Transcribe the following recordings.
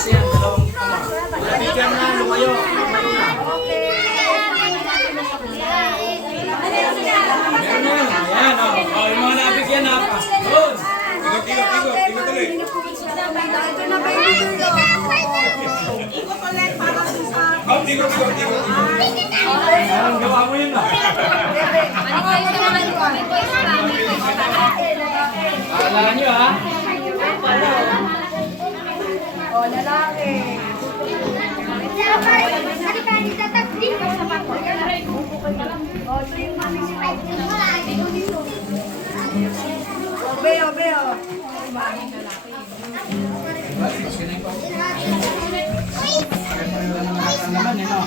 Kasi yan, dalawang nabigyan na, lumayo. Meron na yun. Ayan, o. O, yung mga nabigyan na, pas. Doon. Ikot ulit. Ikot ulit para sa... Ikot. Parang gawa mo yun, ah. Alaan nyo, ha? O, lalaki. Obe. Naman, eh, no?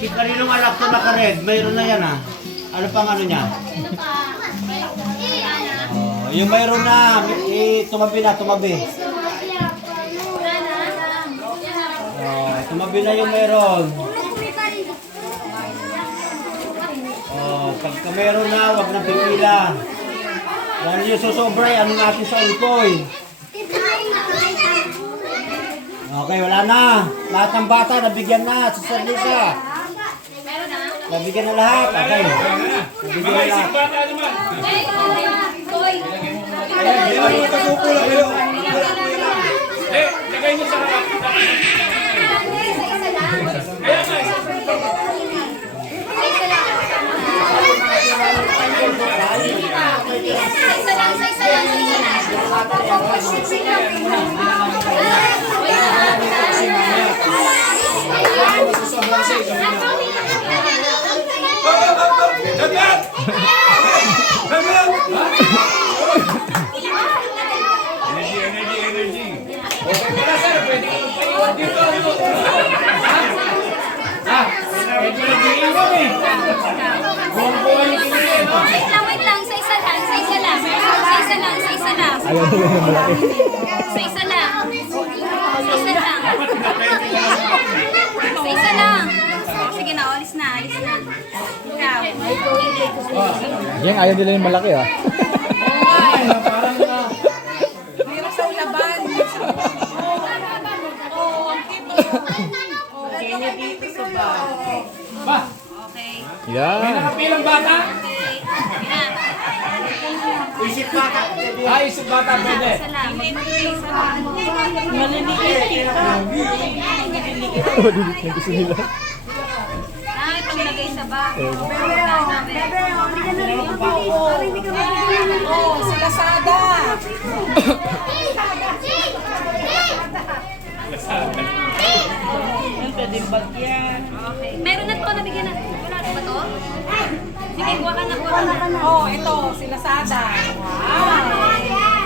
Si kaninong anak ko naka-red, mayroon na yan ah. Ano pang ano niya? Oh, yung mayroon na, tumabi na, tumabi. Oh, tumabi na yung mayroon. Oh, pagka mayroon na, wag na pipila. Yan yung susobra, ano natin sa ulkoy. Okay, wala na. Lahat ng bata, nabigyan na. Si Sir Lisa. Nabigyan na lahat. Okay. Nabigyan na lahat. Bata naman. Lagay niyo sa harap. Energy. Okay na sir, pwede ko magpaiwan dito. Pwede ko nag-iiwan eh. Buwan-buwan yung pinili, no? Wait lang. Sa isa lang. Sa isa lang. Ayaw nila ng malaki. Sa isa lang. Sa isa lang. Sige na, alis na. Ikaw. Yang ayaw nila yung malaki ah. Parang na. Hirap sa ulaban. Kenya dito sa ba? Ba? Okay. May Yan. nakapilang bata? Isip bata. Isip bata pwede. Isa lang. Yung gusto nila. Panglagay sa bag. Oh, si Lazada. Okay. Meron na to, nabigyan na. Wala na ba to? Sige, kuha ka na. Oh, ito, si Lazada.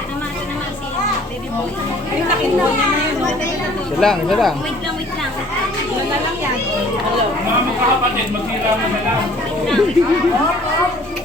Naman si baby boy. Ayun, nakinuha niya na yun. Isa lang. Wait lang. Yun na lang yan. Mga kapatid, maghiraman na lang. Wait lang.